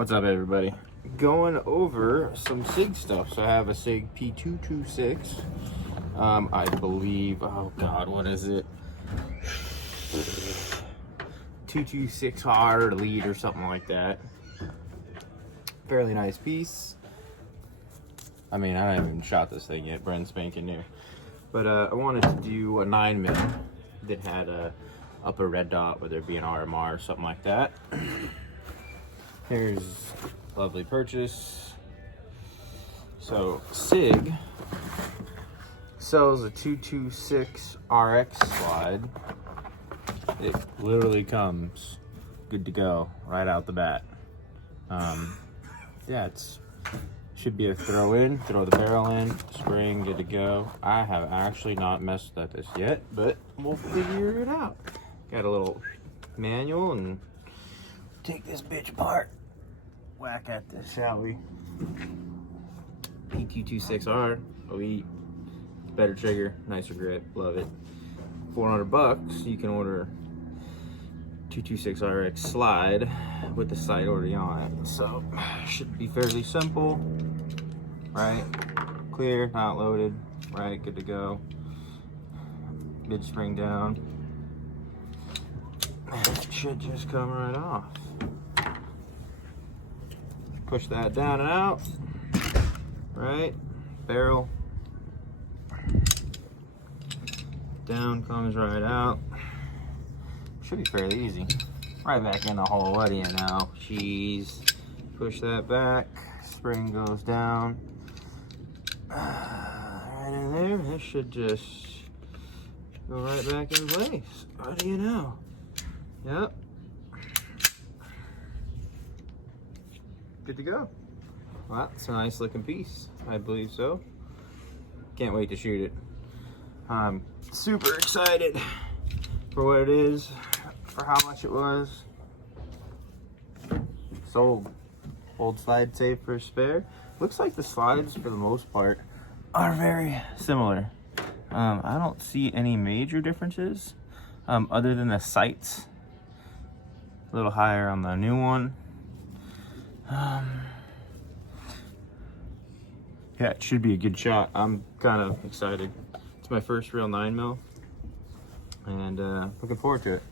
What's up, everybody? Going over some Sig stuff. So I have a Sig P226. I believe, oh god, what is it? 226R lead or something like that. Fairly nice piece. I mean, I haven't even shot this thing yet, brand spanking new. But I wanted to do a 9mm that had a upper red dot, whether it be an RMR or something like that. Here's a lovely purchase. So Sig sells a 226RX slide. It literally comes good to go right out the bat. Yeah, it's should be a throw the barrel in, spring, good to go. I have actually not messed at this yet, but we'll figure it out. Got a little manual and take this bitch apart. Whack at this, shall we? P226R, elite, better trigger, nicer grip, love it. $400, you can order 226RX slide with the slide already on it. So should be fairly simple, right? Clear, not loaded, right? Good to go. Mid spring down. It should just come right off. Push that down and out, right? Barrel down, comes right out. Should be fairly easy. Right back in the hole. What do you know? Jeez. Push that back. Spring goes down. Right in there. This should just go right back in place. What do you know? Yep. Good to go. Well, it's a nice looking piece. I believe so. Can't wait to shoot it. I'm super excited for what it is, for how much it was. Sold. Old slide safe for spare. Looks like the slides, for the most part, are very similar. I don't see any major differences, other than the sights. A little higher on the new one. Yeah, it should be a good shot. I'm kind of excited. It's my first real 9mm, and looking forward to it.